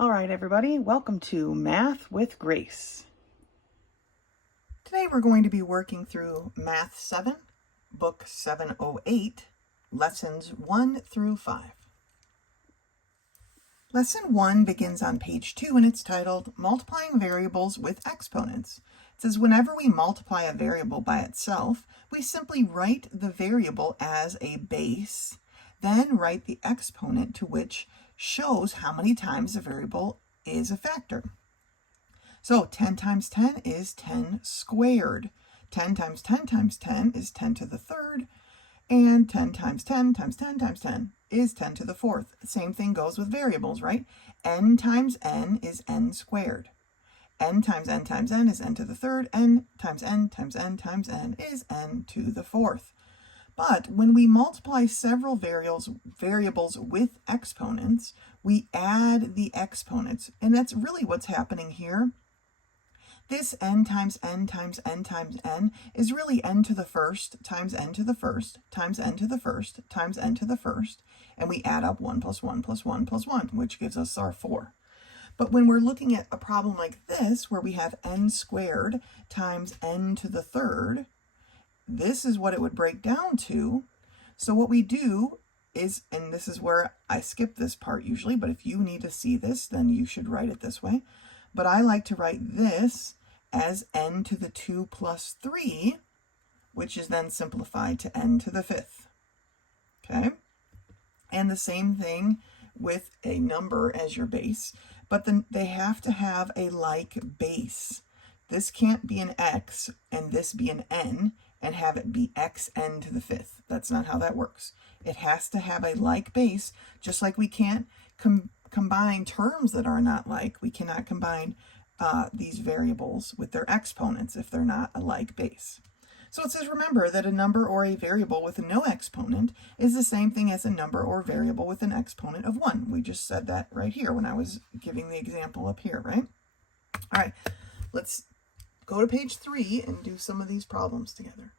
All right, everybody, welcome to Math with Grace. Today we're going to be working through Math 7, Book 708, Lessons 1 through 5. Lesson 1 begins on page 2 and it's titled Multiplying Variables with Exponents. It says whenever we multiply a variable by itself, we simply write the variable as a base, then write the exponent to which shows how many times the variable is a factor. So 10 times 10 is 10 squared. 10 times 10 times 10 is 10 to the third. And 10 times 10 times 10 times 10 is 10 to the fourth. The same thing goes with variables, right? N times n is n squared. N times n times n is n to the third. N times n times n times n is n to the fourth. But when we multiply several variables with exponents, we add the exponents. And that's really what's happening here. This n times n times n times n is really n to the first times n to the first times n to the first times n to the first. And we add up 1 plus 1 plus 1 plus 1, which gives us our 4. But when we're looking at a problem like this, where we have n squared times n to the third, this is what it would break down to. So what we do is, and this is where I skip this part usually, but if you need to see this, then you should write it this way. But I like to write this as n to the 2 plus 3, which is then simplified to n to the fifth. Okay? And the same thing with a number as your base, but then they have to have a like base. This can't be an x and this be an n and have it be xn to the fifth. That's not how that works. It has to have a like base, just like we can't combine terms that are not like. We cannot combine these variables with their exponents if they're not a like base. So it says, remember that a number or a variable with no exponent is the same thing as a number or variable with an exponent of 1. We just said that right here when I was giving the example up here, right? All right, let's go to page 3 and do some of these problems together.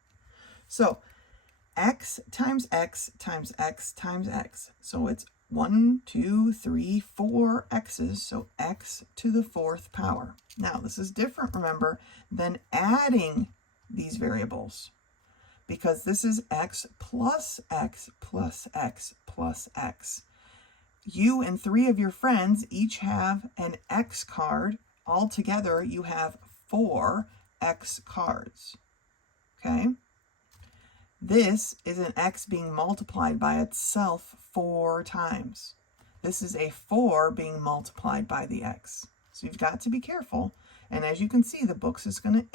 So x times x times x times x. So it's 1, 2, 3, 4 x's, so x to the fourth power. Now, this is different, remember, than adding these variables, because this is x plus x plus x plus x. You and 3 of your friends each have an x card. Altogether, you have 4 x cards, okay? This is an x being multiplied by itself 4 times. This is a 4 being multiplied by the x. So you've got to be careful. And as you can see, the book is going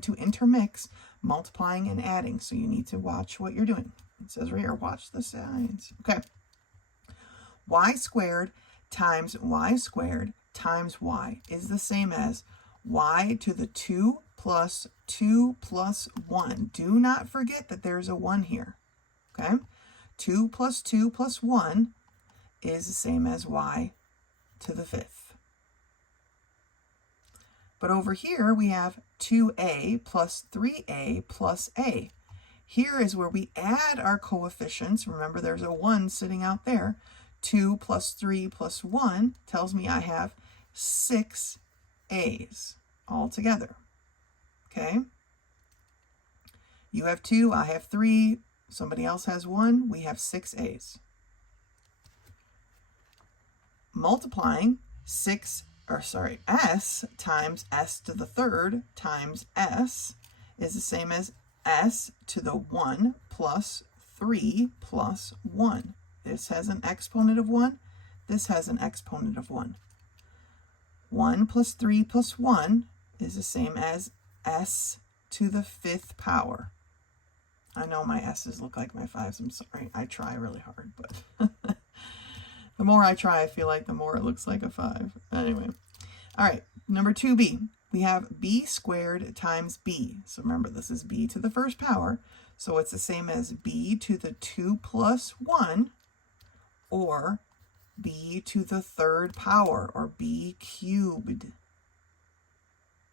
to intermix multiplying and adding. So you need to watch what you're doing. It says right here, watch the signs. Okay. Y squared times y squared times y is the same as y to the 2 plus 2 plus 1. Do not forget that there's a 1 here. Okay? 2 plus 2 plus 1 is the same as y to the fifth. But over here we have 2a plus 3a plus a. Here is where we add our coefficients. Remember, there's a 1 sitting out there. 2 plus 3 plus 1 tells me I have 6 a's altogether. Okay? You have 2, I have 3, somebody else has 1, we have 6 a's. Multiplying s times s to the third times s is the same as s to the 1 plus 3 plus 1. This has an exponent of 1. This has an exponent of 1. 1 plus 3 plus 1 is the same as s to the fifth power. I know my s's look like my 5's. I'm sorry. I try really hard, but the more I try, I feel like the more it looks like a 5. Anyway. All right, number 2b. We have b squared times b. So remember, this is b to the first power. So it's the same as b to the 2 plus 1, or b to the third power, or b cubed.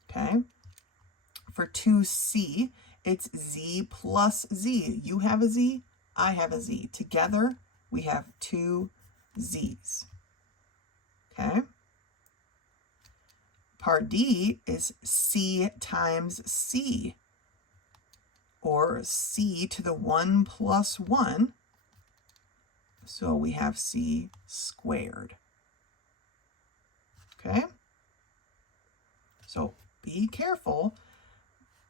Okay? For 2c, it's z plus z. You have a z, I have a z. Together, we have 2 z's. Okay. Part D is C times C, or C to the 1 plus 1. So we have C squared. Okay? So be careful.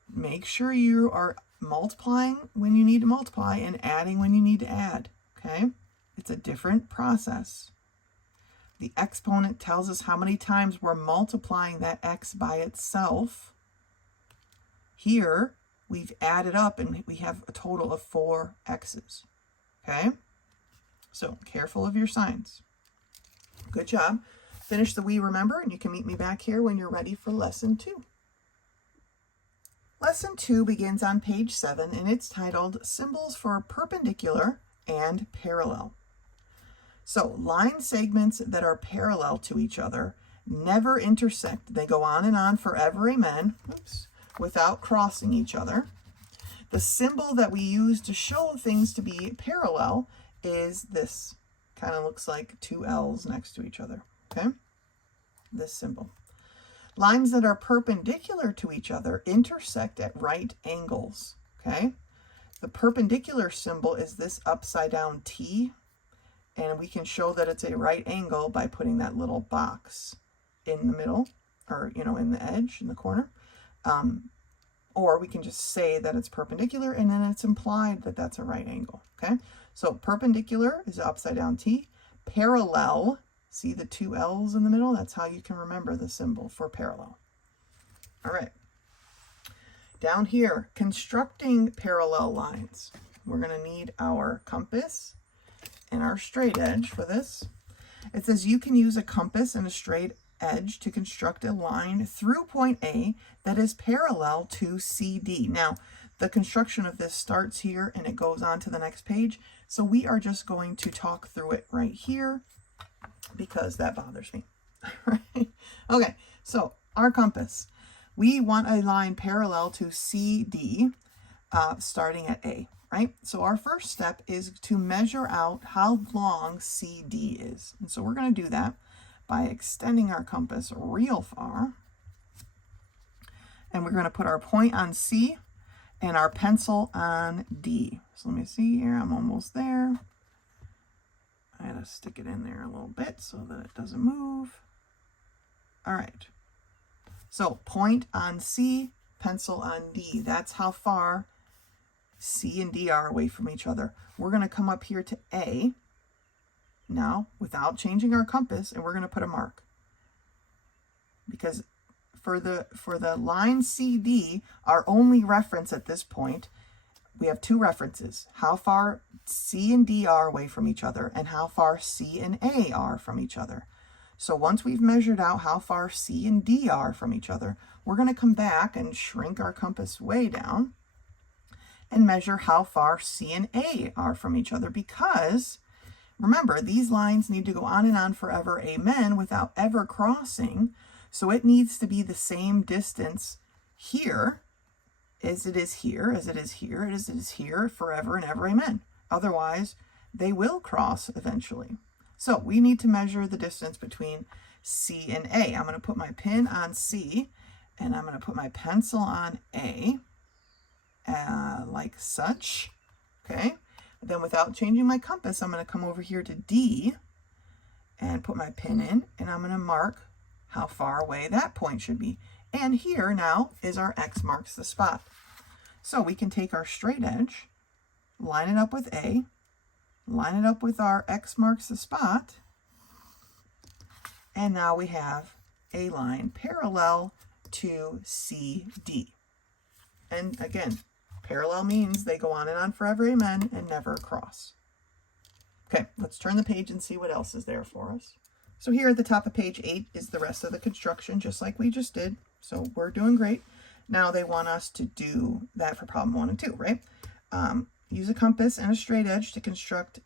Make sure you are multiplying when you need to multiply and adding when you need to add. Okay? It's a different process. The exponent tells us how many times we're multiplying that x by itself. Here, we've added up and we have a total of 4 x's. Okay? So, careful of your signs. Good job. Finish the we remember, and you can meet me back here when you're ready for lesson 2. Lesson 2 begins on page 7, and it's titled Symbols for Perpendicular and Parallel. So, line segments that are parallel to each other never intersect. They go on and on forever, amen, without crossing each other. The symbol that we use to show things to be parallel is this. Kind of looks like 2 L's next to each other, okay? This symbol. Lines that are perpendicular to each other intersect at right angles, okay? The perpendicular symbol is this upside down T, and we can show that it's a right angle by putting that little box in the middle, or, in the edge, in the corner. Or we can just say that it's perpendicular, and then it's implied that that's a right angle, okay? So perpendicular is upside down T. Parallel, see the 2 L's in the middle? That's how you can remember the symbol for parallel. All right. Down here, constructing parallel lines. We're going to need our compass and our straight edge for this. It says you can use a compass and a straight edge to construct a line through point A that is parallel to CD. Now, the construction of this starts here and it goes on to the next page. So we are just going to talk through it right here because that bothers me. Right? Okay, so our compass. We want a line parallel to CD starting at A, right? So our first step is to measure out how long CD is. And so we're going to do that by extending our compass real far. And we're going to put our point on C and our pencil on D. So let me see here. I'm almost there. I gotta stick it in there a little bit so that it doesn't move. All right. So point on C, pencil on D. That's how far C and D are away from each other. We're going to come up here to A now without changing our compass, and we're going to put a mark. Because for the line CD, our only reference at this point, we have 2 references. How far C and D are away from each other and how far C and A are from each other. So once we've measured out how far C and D are from each other, we're going to come back and shrink our compass way down and measure how far C and A are from each other, because remember, these lines need to go on and on forever, amen, without ever crossing. So it needs to be the same distance here as it is here, as it is here, as it is here, forever and ever, amen. Otherwise, they will cross eventually. So we need to measure the distance between C and A. I'm going to put my pin on C, and I'm going to put my pencil on A, like such, okay? Then without changing my compass, I'm going to come over here to D and put my pin in, and I'm going to mark how far away that point should be. And here now is our X marks the spot. So we can take our straight edge, line it up with A, line it up with our X marks the spot, and now we have a line parallel to CD. And again, parallel means they go on and on forever, amen, and never cross. Okay, let's turn the page and see what else is there for us. So here at the top of page 8 is the rest of the construction, just like we just did. So we're doing great. Now they want us to do that for problem 1 and 2, right? Use a compass and a straight edge to construct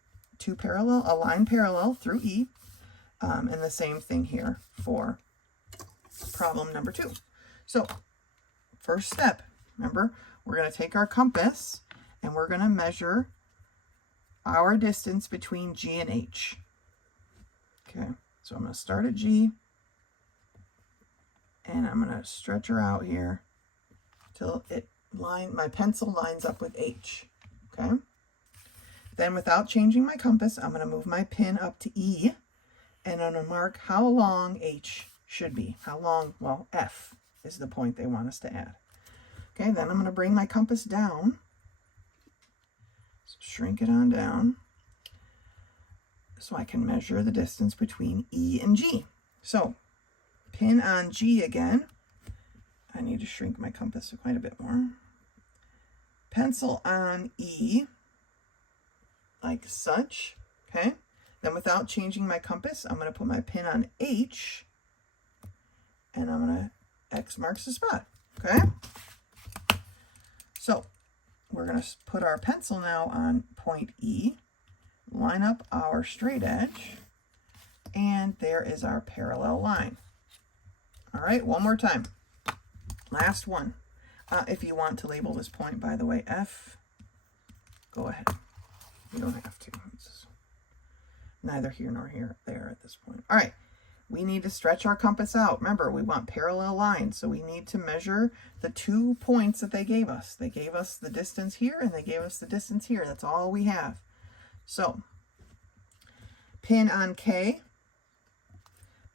a line parallel through E. And the same thing here for problem number 2. So first step, remember, we're going to take our compass and we're going to measure our distance between G and H. Okay, So I'm going to start at G, and I'm going to stretch her out here till my pencil lines up with H. Okay. Then without changing my compass, I'm going to move my pin up to E, and I'm going to mark how long H should be. How long? Well, F is the point they want us to add. Okay, then I'm going to bring my compass down. So shrink it on down so I can measure the distance between E and G. So pin on G again. I need to shrink my compass quite a bit more. Pencil on E, like such. Okay, then without changing my compass, I'm going to put my pin on H, and I'm going to X marks the spot. Okay, so we're going to put our pencil now on point E, line up our straight edge, and there is our parallel line. All right, one more time. Last one. If you want to label this point, by the way, F, go ahead. You don't have to. It's neither here nor there at this point. All right, we need to stretch our compass out. Remember, we want parallel lines, so we need to measure the 2 points that they gave us. They gave us the distance here, and they gave us the distance here. That's all we have. So, pin on K,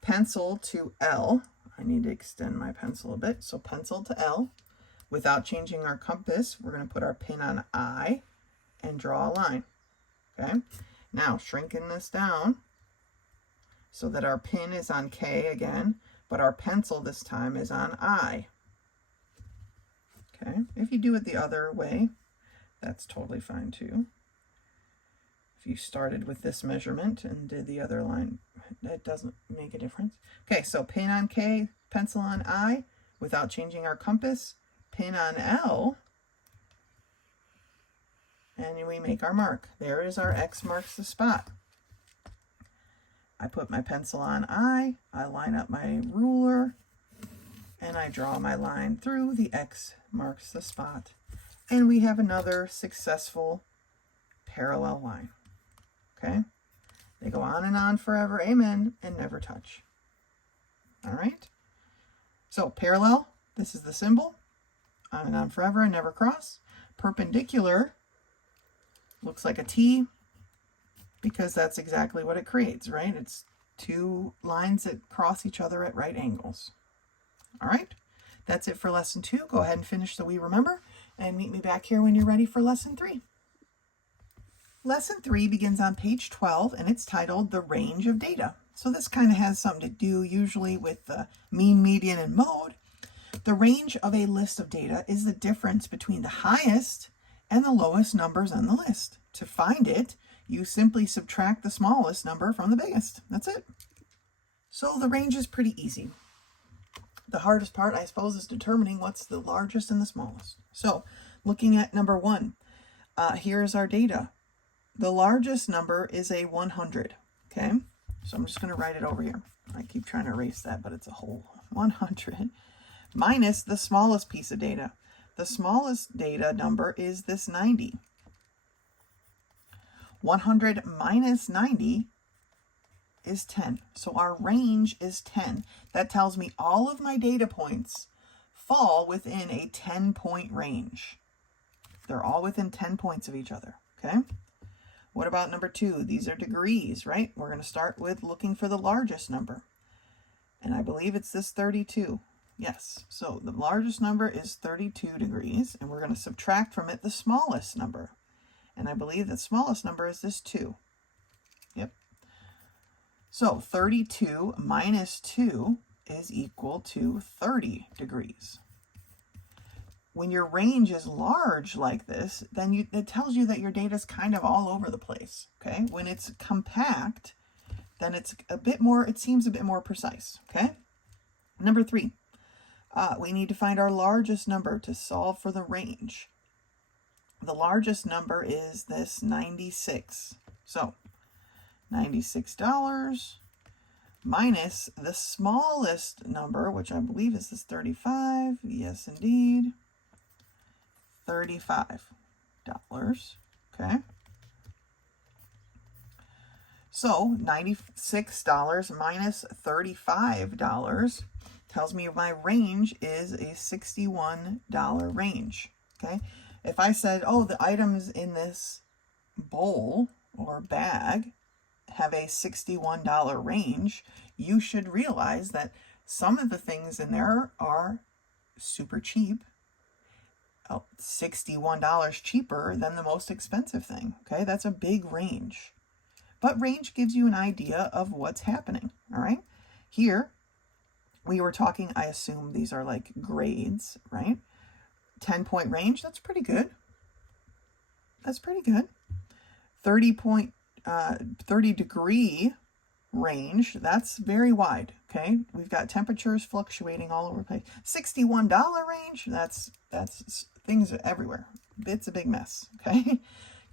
pencil to L. I need to extend my pencil a bit, so pencil to L. Without changing our compass, we're going to put our pin on I and draw a line. Okay, now shrinking this down so that our pin is on K again, but our pencil this time is on I. Okay, if you do it the other way, that's totally fine too. If you started with this measurement and did the other line, that doesn't make a difference. Okay, so pin on K, pencil on I, without changing our compass, pin on L, and we make our mark. There is our X marks the spot. I put my pencil on I line up my ruler, and I draw my line through. The X marks the spot. And we have another successful parallel line. Okay? They go on forever, amen, and never touch. All right? So parallel, this is the symbol. On and on forever and never cross. Perpendicular looks like a T because that's exactly what it creates, right? It's 2 lines that cross each other at right angles. All right, that's it for lesson 2. Go ahead and finish the We Remember and meet me back here when you're ready for lesson 3. Lesson 3 begins on page 12 and it's titled The Range of Data. So this kind of has something to do usually with the mean, median, and mode. The range of a list of data is the difference between the highest and the lowest numbers on the list. To find it, you simply subtract the smallest number from the biggest. That's it. So the range is pretty easy. The hardest part, I suppose, is determining what's the largest and the smallest. So looking at number 1, here's our data. The largest number is a 100, okay? So I'm just going to write it over here. I keep trying to erase that, but it's a whole 100 minus the smallest piece of data. The smallest data number is this 90. 100 minus 90 is 10. So our range is 10. That tells me all of my data points fall within a 10-point range. They're all within 10 points of each other, okay? What about number 2? These are degrees, right? We're going to start with looking for the largest number. And I believe it's this 32. Yes, so the largest number is 32 degrees, and we're going to subtract from it the smallest number. And I believe the smallest number is this 2. Yep. So 32 minus 2 is equal to 30 degrees. When your range is large like this, then it tells you that your data is kind of all over the place, okay? When it's compact, then it's a bit more, it seems a bit more precise, okay? Number 3, we need to find our largest number to solve for the range. The largest number is this 96. So $96 minus the smallest number, which I believe is this 35. Yes, indeed. $35. Okay. So $96 minus $35 tells me my range is a $61 range. Okay. If I said, oh, the items in this bowl or bag have a $61 range, you should realize that some of the things in there are super cheap. $61 cheaper than the most expensive thing. Okay, that's a big range. But range gives you an idea of what's happening. All right, here we were talking, I assume these are like grades, right? 10-point range, that's pretty good. That's pretty good. 30 degree range, that's very wide. Okay, we've got temperatures fluctuating all over the place. $61 range, that's things everywhere. It's a big mess. Okay,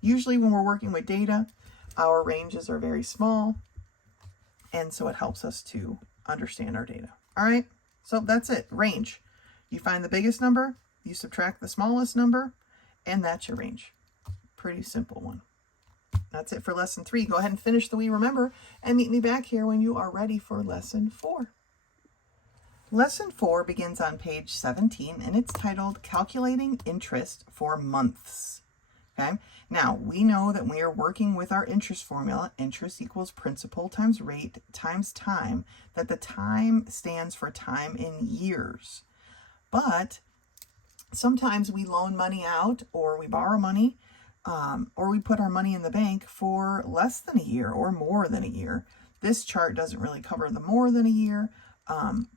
usually when we're working with data, our ranges are very small, and so it helps us to understand our data. All right, so that's it. Range, you find the biggest number, you subtract the smallest number, and that's your range. Pretty simple one. That's it for lesson 3. Go ahead and finish the We Remember and meet me back here when you are ready for lesson 4. Lesson 4 begins on page 17, and it's titled Calculating Interest for Months. Okay, now we know that we are working with our interest formula, interest equals principal times rate times time, that the time stands for time in years. But sometimes we loan money out, or we borrow money, or we put our money in the bank for less than a year or more than a year. This chart doesn't really cover the more than a year,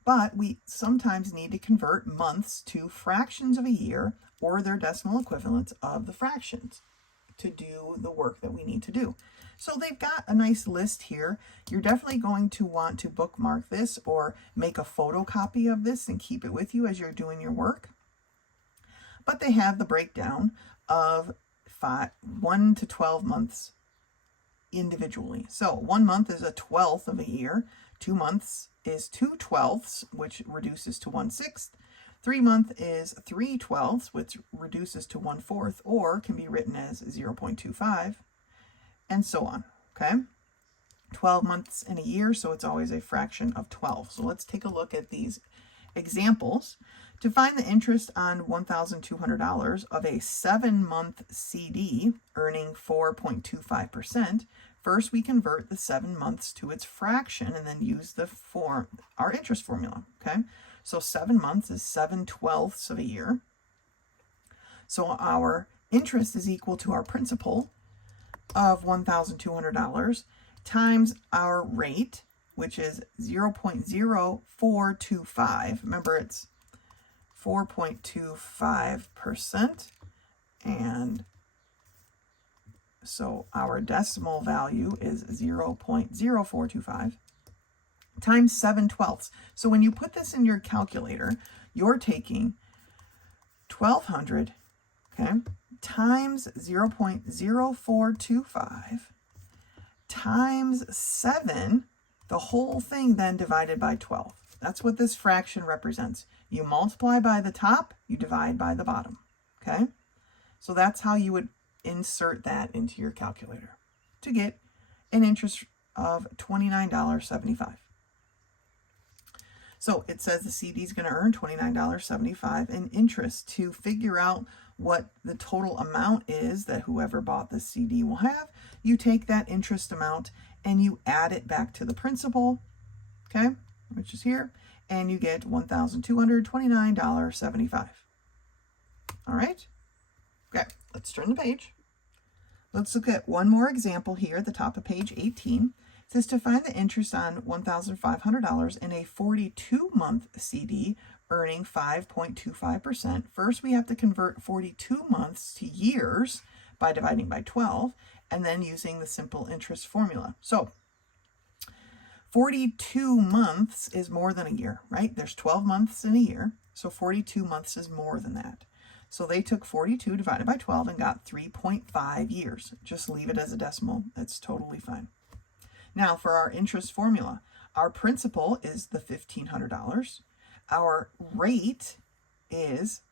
but we sometimes need to convert months to fractions of a year or their decimal equivalents of the fractions to do the work that we need to do. So they've got a nice list here. You're definitely going to want to bookmark this or make a photocopy of this and keep it with you as you're doing your work. But they have the breakdown of 1 to 12 months individually. So 1 month is a 12th of a year. 2 months is 2/12, which reduces to 1/6. 3 month is 3/12, which reduces to 1/4, or can be written as 0.25, and so on. Okay, 12 months in a year, so it's always a fraction of 12. So let's take a look at these examples. To find the interest on $1,200 of a 7-month CD earning 4.25%, first we convert the 7 months to its fraction and then use our interest formula. Okay, so 7 months is 7/12 of a year. So our interest is equal to our principal of $1,200 times our rate, which is 0.0425. Remember, it's 4.25%, and so our decimal value is 0.0425 times 7/12. So when you put this in your calculator, you're taking 1,200, okay, times 0.0425 times 7, the whole thing then divided by 12. That's what this fraction represents. You multiply by the top, you divide by the bottom. Okay? So that's how you would insert that into your calculator to get an interest of $29.75. So it says the CD is going to earn $29.75 in interest. To figure out what the total amount is that whoever bought the CD will have, you take that interest amount and you add it back to the principal, okay, which is here, and you get $1,229.75. All right? Okay, let's turn the page. Let's look at one more example here at the top of page 18. It says to find the interest on $1,500 in a 42-month CD earning 5.25%. First, we have to convert 42 months to years by dividing by 12, and then using the simple interest formula. So 42 months is more than a year, right? There's 12 months in a year, so 42 months is more than that. So they took 42 divided by 12 and got 3.5 years. Just leave it as a decimal. That's totally fine. Now for our interest formula, our principal is the $1,500. Our rate is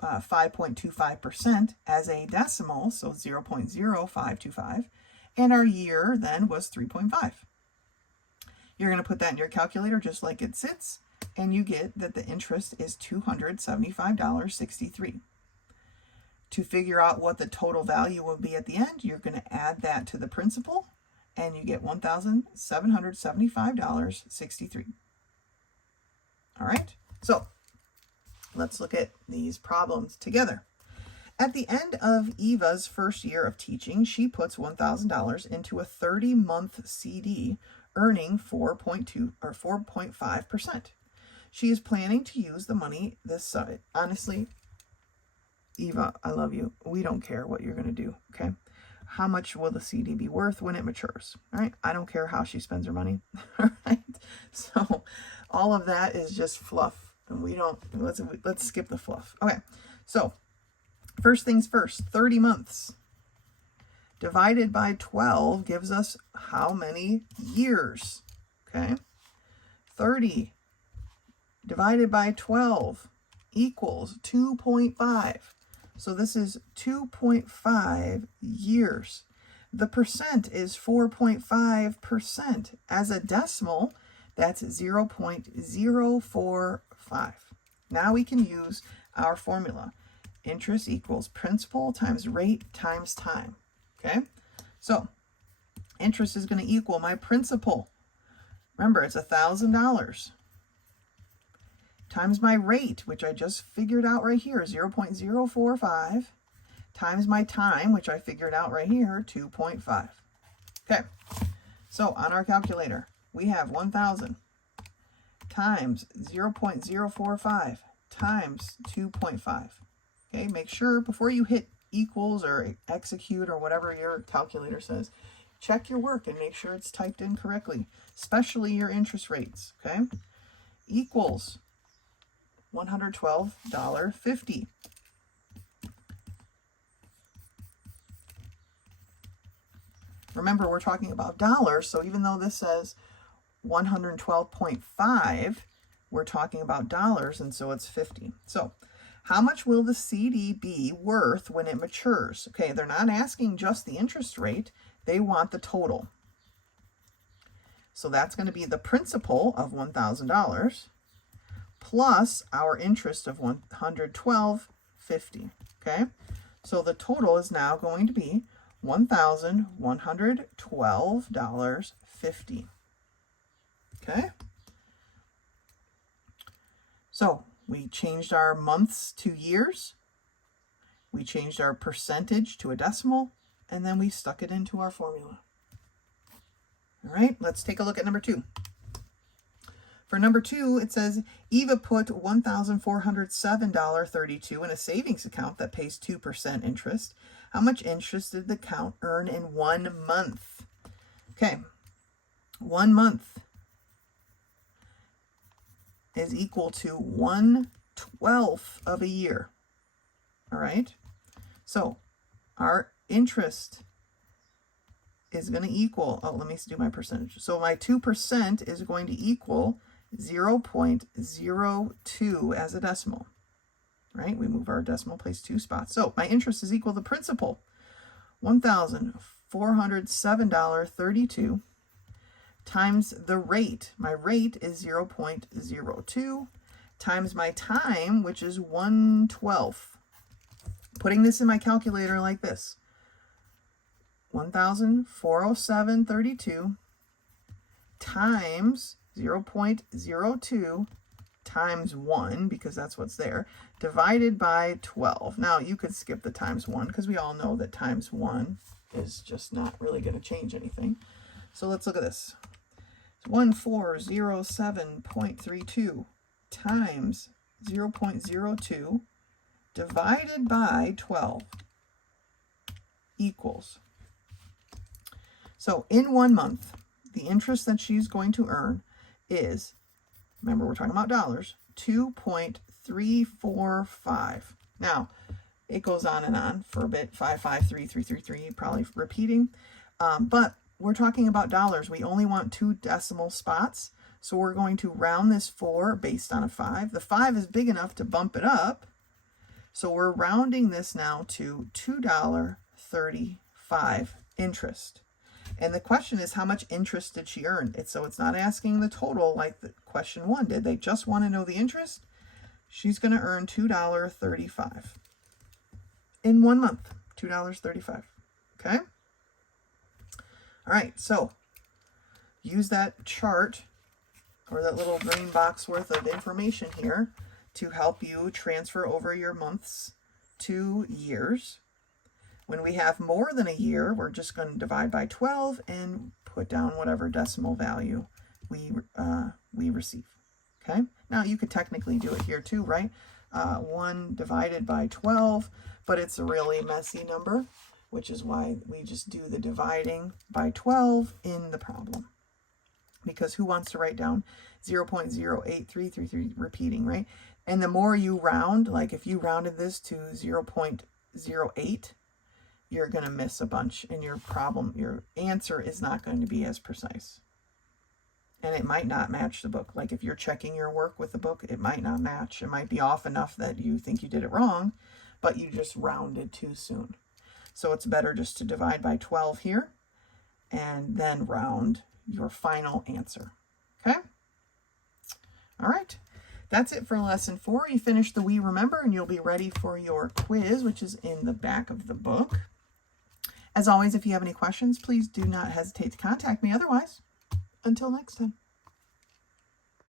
5.25% as a decimal, so 0.0525. and our year then was 3.5. You're going to put that in your calculator just like it sits, and you get that the interest is $275.63. To figure out what the total value will be at the end, you're going to add that to the principal, and you get $1,775.63. All right, so let's look at these problems together. At the end of Eva's first year of teaching, she puts $1,000 into a 30-month CD, earning 4.5%. She is planning to use the money this side. Honestly, Eva, I love you. We don't care what you're going to do, okay? How much will the CD be worth when it matures? All right, I don't care how she spends her money. All right, so all of that is just fluff, and we don't. Let's skip the fluff. Okay, so first things first. 30 months divided by 12 gives us how many years? Okay, 30 divided by 12 equals 2.5. So this is 2.5 years. The percent is 4.5%. As a decimal, that's 0.045. Now we can use our formula. Interest equals principal times rate times time. Okay? So interest is going to equal my principal. Remember, it's $1,000. Times my rate, which I just figured out right here, 0.045, times my time, which I figured out right here, 2.5. Okay, so on our calculator, we have 1,000 times 0.045 times 2.5. Okay, make sure before you hit equals or execute or whatever your calculator says, check your work and make sure it's typed in correctly, especially your interest rates, okay? Equals $112.50. Remember, we're talking about dollars, so even though this says 112.5, we're talking about dollars, and so it's 50. So how much will the CD be worth when it matures? Okay, they're not asking just the interest rate, they want the total. So that's going to be the principal of $1,000 plus our interest of $112.50. Okay, so the total is now going to be $1,112.50. Okay, so we changed our months to years, we changed our percentage to a decimal, and then we stuck it into our formula. All right, let's take a look at number 2. For number 2, it says Eva put $1,407.32 in a savings account that pays 2% interest. How much interest did the account earn in 1 month? Okay, 1 month is equal to 1/12 of a year. All right, so our interest is going to equal, let me do my percentage. So my 2% is going to equal 0.02 as a decimal, right? We move our decimal place 2 spots. So my interest is equal to principal, $1,407.32 times the rate. My rate is 0.02 times my time, which is 1/12. Putting this in my calculator like this, 1,407.32 times 0.02 times 1, because that's what's there, divided by 12. Now, you could skip the times 1, because we all know that times 1 is just not really going to change anything. So let's look at this. 1,407.32 times 0.02 divided by 12 equals. So in 1 month, the interest that she's going to earn is, remember we're talking about dollars, 2.345. Now, it goes on and on for a bit, 553,333, probably repeating, but we're talking about dollars. We only want 2 decimal spots, so we're going to round this 4 based on a 5. The 5 is big enough to bump it up, so we're rounding this now to $2.35 interest. And the question is, how much interest did she earn? So it's not asking the total like the question 1 did. They just want to know the interest. She's going to earn $2.35 in 1 month. $2.35. Okay? All right, so use that chart or that little green box worth of information here to help you transfer over your months to years. When we have more than a year, we're just going to divide by 12 and put down whatever decimal value we receive. Okay? Now, you could technically do it here too, right? 1 divided by 12, but it's a really messy number, which is why we just do the dividing by 12 in the problem. Because who wants to write down 0.08333 repeating, right? And the more you round, like if you rounded this to 0.08, you're going to miss a bunch, and your answer is not going to be as precise. And it might not match the book. Like if you're checking your work with the book, it might not match. It might be off enough that you think you did it wrong, but you just rounded too soon. So it's better just to divide by 12 here and then round your final answer. Okay? All right. That's it for lesson 4. You finish the We Remember, and you'll be ready for your quiz, which is in the back of the book. As always, if you have any questions, please do not hesitate to contact me. Otherwise, until next time.